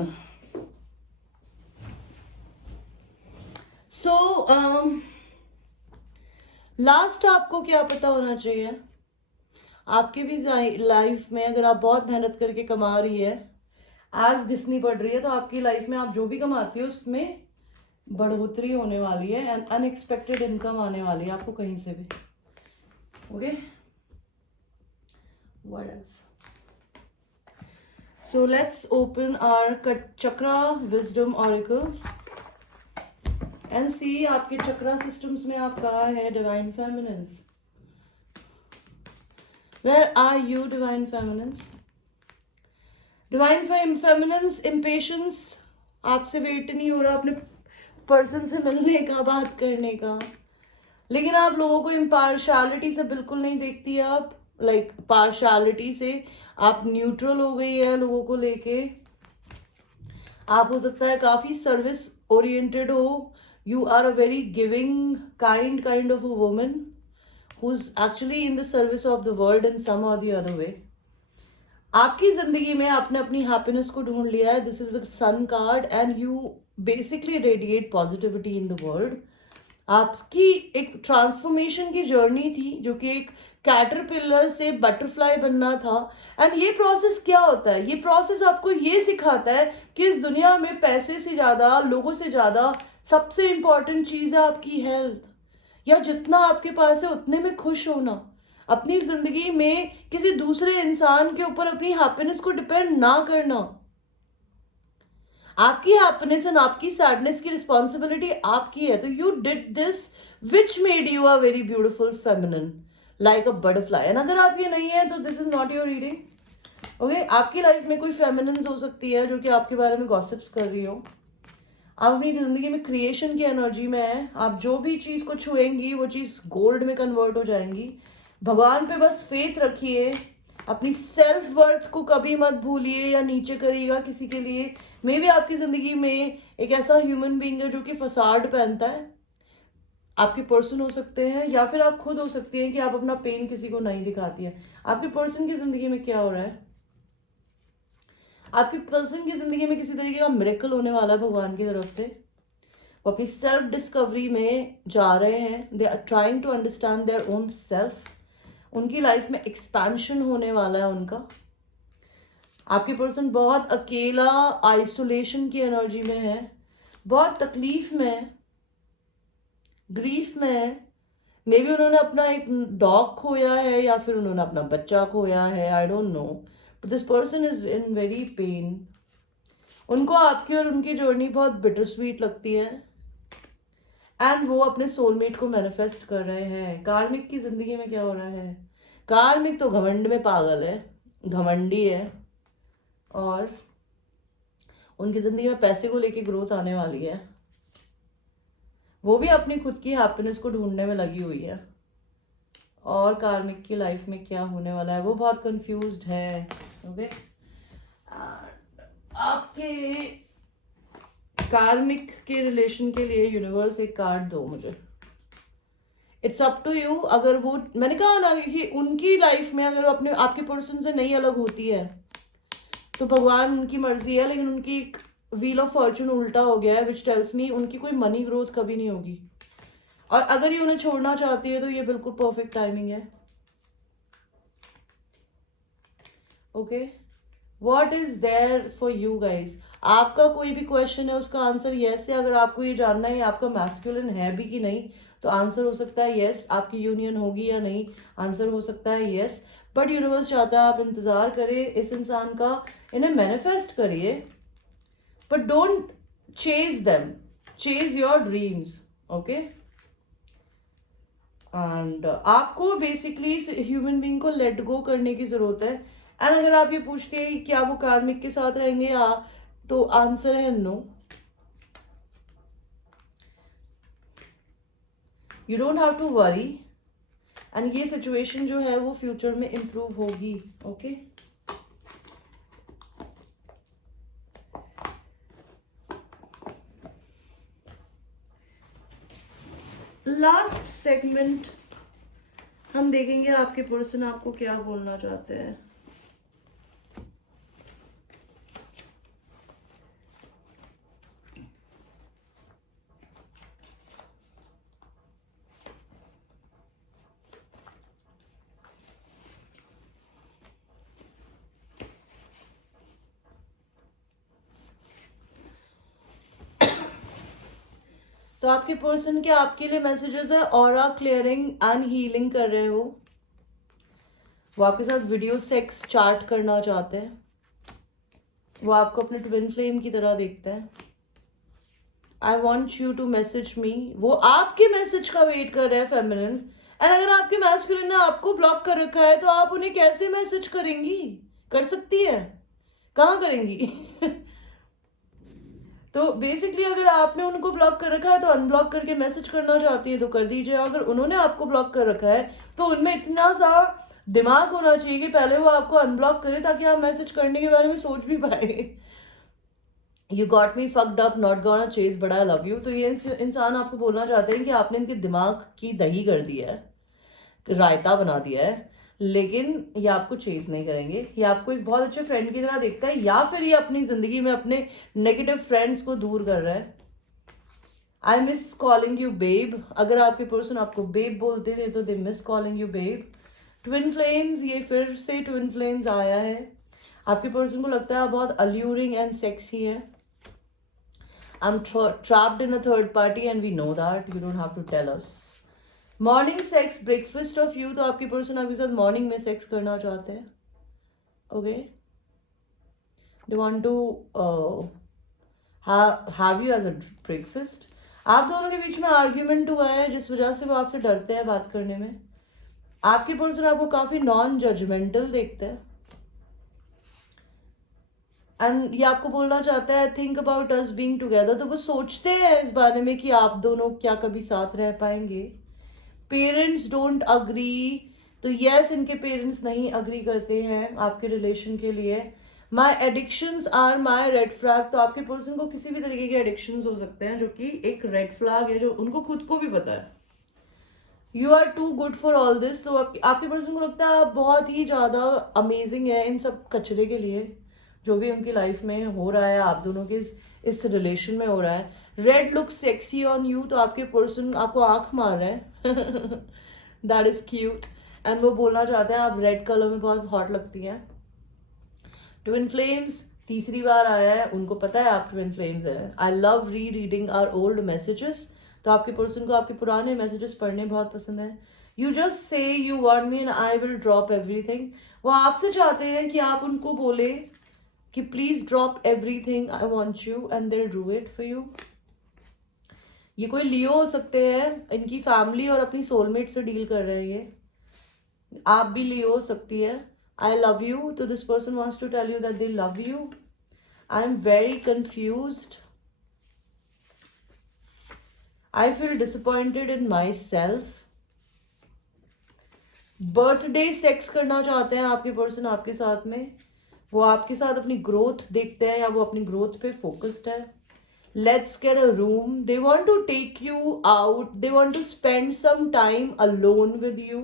So, last आपको क्या पता होना चाहिए, आपके भी लाइफ में अगर आप बहुत मेहनत करके कमा रही है, आज घिसनी पड़ रही है, तो आपकी लाइफ में आप जो भी कमाती हो उसमें बढ़ोतरी होने वाली है एंड अनएक्सपेक्टेड इनकम आने वाली है आपको कहीं से भी. Okay, what else? So let's open our chakra wisdom oracles and see आपके चक्रा systems में आप कहाँ है. Divine feminines, where are you divine feminines? Divine feminines, impatience, आपसे वेट नहीं हो रहा अपने पर्सन से मिलने का, बात करने का, लेकिन आप लोगों को इम्पार्शलिटी से बिल्कुल नहीं देखती. आप लाइक पार्शलिटी से आप न्यूट्रल हो गई है लोगों को लेके. आप हो सकता है काफी सर्विस ओरिएंटेड हो. You are a very giving kind of a woman who is actually in the service of the world in some और द अदर वे. आपकी जिंदगी में आपने अपनी हैप्पीनेस को ढूंढ लिया है. This is the sun card and you basically radiate positivity in the world. आपकी एक ट्रांसफॉर्मेशन की जर्नी थी जो कि एक कैटरपिलर से बटरफ्लाई बनना था. एंड ये प्रोसेस क्या होता है? ये प्रोसेस आपको ये सिखाता है कि इस दुनिया में पैसे से ज़्यादा, लोगों से ज़्यादा सबसे इम्पॉर्टेंट चीज़ है आपकी हेल्थ. या जितना आपके पास है उतने में खुश होना. अपनी ज़िंदगी में किसी दूसरे इंसान के ऊपर अपनी हैप्पीनेस को डिपेंड ना करना. आपकी हैप्पीनेस एंड आपकी सैडनेस की रिस्पॉन्सिबिलिटी आपकी है. तो you did this which made you a very beautiful feminine like a butterfly. And अगर आप ये नहीं है तो this is not your reading. Okay, आपकी लाइफ में कोई फेमिनिन्स हो सकती है जो कि आपके बारे में गॉसिप्स कर रही हो. आप अपनी जिंदगी में क्रिएशन की एनर्जी में है. आप जो भी चीज़ को छुएंगी वो चीज़ गोल्ड में कन्वर्ट हो जाएंगी. भगवान पे बस फेथ रखिए. अपनी सेल्फ वर्थ को कभी मत भूलिए या नीचे करिएगा किसी के लिए. मे बी आपकी ज़िंदगी में एक ऐसा ह्यूमन बीइंग है जो कि फसाड पहनता है. आपके पर्सन हो सकते हैं या फिर आप खुद हो सकती हैं कि आप अपना पेन किसी को नहीं दिखाती है. आपके पर्सन की ज़िंदगी में क्या हो रहा है? आपके पर्सन की ज़िंदगी में किसी तरीके का मिरेकल होने वाला है भगवान की तरफ से. वो अपनी सेल्फ डिस्कवरी में जा रहे हैं. They are trying to understand their own self. उनकी लाइफ में एक्सपेंशन होने वाला है उनका. आपके पर्सन बहुत अकेला, आइसोलेशन की एनर्जी में है, बहुत तकलीफ में है, ग्रीफ में है. मे बी उन्होंने अपना एक डॉग खोया है या फिर उन्होंने अपना बच्चा खोया है. I don't know, but this person is in very pain. उनको आपकी और उनकी जर्नी बहुत बिटर स्वीट लगती है एंड वो अपने सोलमेट को मैनिफेस्ट कर रहे हैं. कार्मिक की जिंदगी में क्या हो रहा है? कार्मिक तो घमंड में पागल है, घमंडी है, और उनकी जिंदगी में पैसे को लेके ग्रोथ आने वाली है. वो भी अपनी खुद की हैप्पीनेस को ढूंढने में लगी हुई है. और कार्मिक की लाइफ में क्या होने वाला है वो बहुत कंफ्यूज्ड है. ओके, आपके कार्मिक के रिलेशन के लिए यूनिवर्स एक कार्ड दो मुझे. It's up to you. अगर वो, मैंने कहा ना कि उनकी लाइफ में अगर वो अपने आपके पर्सन से नहीं अलग होती है तो भगवान उनकी मर्जी है, लेकिन उनकी व्हील ऑफ फॉर्चून उल्टा हो गया है, विच टेल्स मी उनकी कोई मनी ग्रोथ कभी नहीं होगी। और अगर ये उन्हें छोड़ना चाहती है तो ये बिल्कुल परफेक्ट टाइमिंग है। Okay, what is there for you guys? आपका कोई भी क्वेश्चन है उसका आंसर यस है। अगर आपको ये जानना है आपका मैस्कुलिन है भी कि नहीं, तो आंसर हो सकता है यस। आपकी यूनियन होगी या नहीं, आंसर हो सकता है यस। बट यूनिवर्स चाहता है आप इंतजार करें इस इंसान का, इन्हें मैनिफेस्ट करिए, but don't chase them, chase your dreams. Okay, and आपको बेसिकली इस ह्यूमन बीइंग को लेट गो करने की जरूरत है। एंड अगर आप ये पूछते हैं क्या वो कार्मिक के साथ रहेंगे या, तो आंसर है no. You don't have to worry, एंड ये सिचुएशन जो है वो फ्यूचर में इंप्रूव होगी। ओके, लास्ट सेगमेंट हम देखेंगे आपके पर्सन आपको क्या बोलना चाहते हैं। तो आपके पर्सन के आपके लिए मैसेजेस है, ऑरा क्लियरिंग एंड हीलिंग कर रहे हो। वो आपके साथ वीडियो सेक्स चार्ट करना चाहते हैं। वो आपको अपने ट्विन फ्लेम की तरह देखते हैं। I want you to message me. वो आपके मैसेज का वेट कर रहे हैं फेमिनिन्स। एंड अगर आपके मैस्कुलिन ने आपको ब्लॉक कर रखा है तो आप उन्हें कैसे मैसेज करेंगी? कर सकती है, कहाँ करेंगी? तो बेसिकली अगर आपने उनको ब्लॉक कर रखा है तो अनब्लॉक करके मैसेज करना चाहती है तो कर दीजिए। अगर उन्होंने आपको ब्लॉक कर रखा है तो उनमें इतना सा दिमाग होना चाहिए कि पहले वो आपको अनब्लॉक करे ताकि आप मैसेज करने के बारे में सोच भी पाए। You got me fucked up, not gonna chase but I love you. तो ये इंसान आपको बोलना चाहते हैं कि आपने इनके दिमाग की दही कर दी है, रायता बना दिया है, लेकिन ये आपको चेज नहीं करेंगे। ये आपको एक बहुत अच्छे फ्रेंड की तरह देखता है, या फिर ये अपनी जिंदगी में अपने नेगेटिव फ्रेंड्स को दूर कर रहा है। I miss calling you babe. अगर आपके पर्सन आपको बेब बोलते थे तो they miss calling you babe. Twin flames, ये फिर से ट्विन फ्लेम्स आया है। आपके पर्सन को लगता है आप बहुत अल्यूरिंग एंड सेक्सी है। I'm trapped in a third party and we know that. You don't have to tell us. Morning sex, breakfast of you. तो आपके पर्सन आपके साथ मॉर्निंग में सेक्स करना चाहते हैं। Okay, they want to have you as a breakfast. आप दोनों के बीच में आर्ग्यूमेंट हुआ है जिस वजह से वो आपसे डरते हैं बात करने में। आपके पर्सन आपको काफी नॉन जजमेंटल देखते हैं एंड ये आपको बोलना चाहता है think about us being together. तो वो सोचते हैं इस बारे में कि आप दोनों क्या कभी साथ रह पाएंगे। Parents don't agree. तो यस, इनके पेरेंट्स नहीं अग्री करते हैं आपके रिलेशन के लिए। My addictions are my red flag. तो आपके पर्सन को किसी भी तरीके के एडिक्शंस हो सकते हैं जो कि एक रेड फ्लैग है, जो उनको खुद को भी पता है। You are too good for all this. तो आपके पर्सन को लगता है आप बहुत ही ज़्यादा अमेजिंग है इन सब कचरे के लिए जो भी उनकी लाइफ में हो रहा है, आप दोनों के इस रिलेशन में हो रहा है। Red look sexy on you. तो आपके पर्सन आपको आंख मार रहे हैं। That is cute. एंड वो बोलना चाहते हैं आप रेड कलर में बहुत हॉट लगती हैं। ट्विन फ्लेम्स तीसरी बार आया है, उनको पता है आप ट्विन फ्लेम्स हैं। आई लव री रीडिंग आर ओल्ड मैसेजेस। तो आपके पर्सन को आपके पुराने मैसेजेस पढ़ने बहुत पसंद है। You just say you want me and I will drop everything. वो आपसे चाहते हैं कि आप उनको बोले कि please drop everything, I want you, and they do it for you. ये कोई लियो हो सकते हैं, इनकी फैमिली और अपनी सोलमेट से डील कर रहे हैं ये। आप भी लियो हो सकती है। I love you. तो this person wants to tell you that they love you. I am very confused. I feel disappointed in myself. Birthday sex करना चाहते हैं आपके पर्सन आपके साथ में। वो आपके साथ अपनी ग्रोथ देखते हैं या वो अपनी ग्रोथ पे फोकस्ड है। let's get a room, they want to take you out, they want to spend some time alone with you.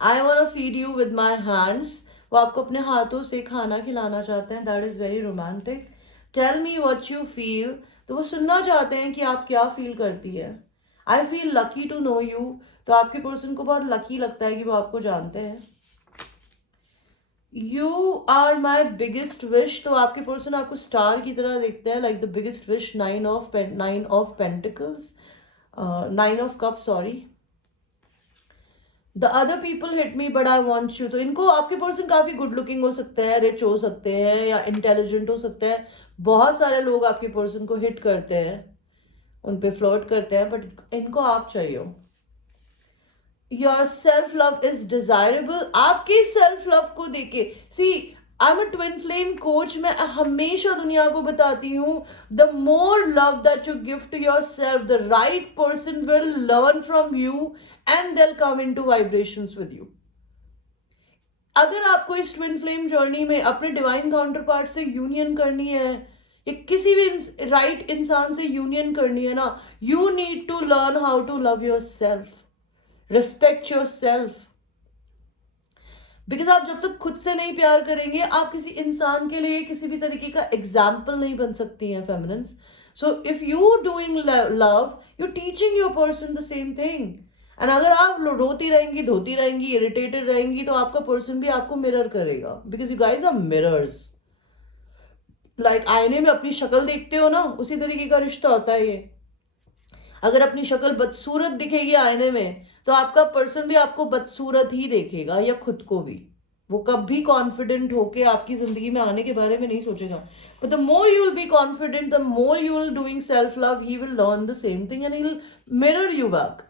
I want to feed you with my hands, वो आपको अपने हाथों से खाना खिलाना चाहते हैं. That is very romantic. Tell me what you feel, तो वो सुनना चाहते हैं कि आप क्या फील करती है. I feel lucky to know you, तो आपके पर्सन को बहुत लकी लगता है कि वो आपको जानते हैं. You are my biggest wish, तो आपके पर्सन आपको स्टार की तरह देखते हैं, like the biggest wish. 9 of pentacles, 9 of cup, sorry. The other people hit me but I want you, तो इनको आपके पर्सन काफ़ी गुड लुकिंग हो सकते हैं, रिच हो सकते हैं या इंटेलिजेंट हो सकते हैं. बहुत सारे लोग आपके पर्सन को हिट करते हैं, उन पे फ्लर्ट करते हैं, बट इनको आप चाहिए हो. Your self love is desirable, आपके सेल्फ लव को देके. See, I am a twin flame coach, मैं हमेशा दुनिया को बताती हूँ, the more love that you give to yourself, the right person will learn from you and they'll come into vibrations with you. अगर आपको इस ट्विन फ्लेम जर्नी में अपने डिवाइन काउंटर पार्ट से यूनियन करनी है, या किसी भी राइट इंसान से यूनियन करनी है ना, you need to learn how to love yourself, respect yourself. Because आप जब तक खुद से नहीं प्यार करेंगे, आप किसी इंसान के लिए किसी भी तरीके का एग्जाम्पल नहीं बन सकती हैं feminines. So if you doing love, you teaching your person the same thing. And अगर आप रोती रहेंगी, धोती रहेंगी, इरिटेटेड रहेंगी, तो आपका पर्सन भी आपको मिरर करेगा. Because you guys are mirrors. Like आईने में अपनी शक्ल देखते हो ना, उसी तरीके का रिश्ता होता है ये. अगर अपनी शक्ल बदसूरत दिखेगी आईने में, तो आपका पर्सन भी आपको बदसूरत ही देखेगा, या खुद को भी. वो कभी कॉन्फिडेंट होके आपकी जिंदगी में आने के बारे में नहीं सोचेगा. But the more you will be confident, the more you will doing self love, he will learn the same thing and he will mirror you back.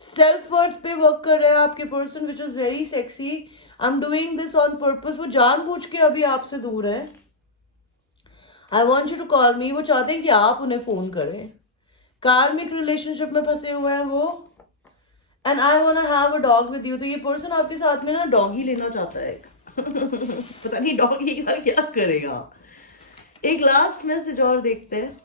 Self worth पे वर्क कर रहा है आपके person, which is very sexy. I am doing this on purpose. वो जानबूझ के अभी आपसे दूर है. I want you to call me, वो चाहते हैं कि आप उन्हें फोन करें. कार्मिक रिलेशनशिप में फंसे हुए हैं वो. And I want to have a dog with you, तो ये पर्सन आपके साथ में ना डॉगी लेना चाहता है. पता नहीं डॉगी का क्या करेगा. एक लास्ट मैसेज और देखते हैं.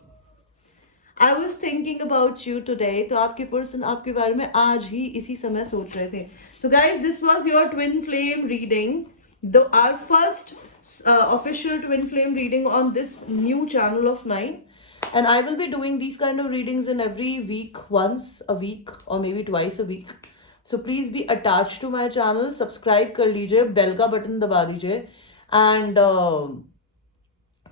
I was thinking about you today, तो आपके पर्सन आपके बारे में आज ही इसी समय सोच रहे थे. So guys, this was your twin flame reading, our first official twin flame reading on this new channel of mine, and I will be doing these kind of readings in every week, once a week or maybe twice a week. So please be attached to my channel, subscribe कर लीजिए, bell का button दबा दीजिए. And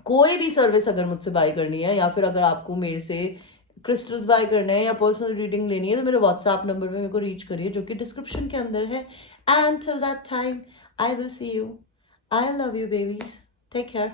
कोई भी service अगर मुझसे bye करनी है, या फिर अगर आपको मेरे से क्रिस्टल्स बाय करने हैं या पर्सनल रीडिंग लेनी है, तो मेरे व्हाट्सएप नंबर पे मेरे को रीच करिए, जो कि डिस्क्रिप्शन के अंदर है. And till that time, I will see you. I love you babies. Take care.